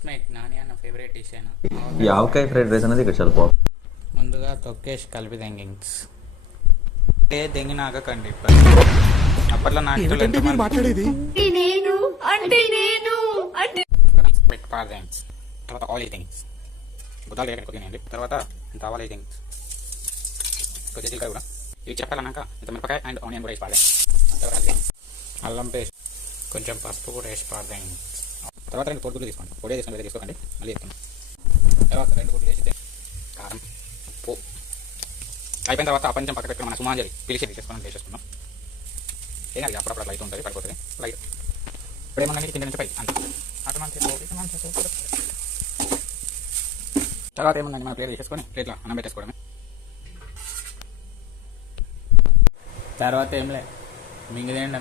Let's make Nani అన్న favourite dish అయినా ఈ ఆవకాయ ఫ్రైడ్ రైస్ అనేది ఇక్కడ చాలా బాగుంది. ముందుగా తొక్కేసి కలిపి దెంగింగ్స్ దెంగినాక కండి అప్పట్లో నాకు మాట్లాడేది తర్వాత ఆయిల్ థింగ్స్ గుద్దాలు వేయకండి కొద్దిగా తర్వాత ఆవాలు థింగ్స్ కొద్దిగా జీలకర్ర కూడా ఇవి చెప్పాలన్నాక ఇంత మిరపకాయ అండ్ ఆనియన్ కూడా వేసి పాడేయండి. తర్వాత అల్లం పేస్ట్ కొంచెం పసుపు కూడా వేసి పాడేయండి. తర్వాత 2 పొడుగులు తీసుకోండి, పొడి తీసుకొని తీసుకోకండి మళ్ళీ చెప్తాను. తర్వాత 2 గుడ్లు వేసి కారం ఉప్పు అయిపోయిన తర్వాత ఆ పంచం పక్క పెట్టుకుని మన సుమాంజలి పిలిచి తీసుకొని వేసేసుకుందాం. ఏం కాదు అప్పుడప్పుడు లైట్ ఉంటుంది పడిపోతుంది లైట్ ఇప్పుడు ఏమన్నా కింద నుంచి పై అంతే తర్వాత ఏముందండి మన ప్లేట్ వేసేసుకొని ప్లేట్లో అన్నం పెట్టేసుకోవడమే. తర్వాత ఏం లే మింగిదేండి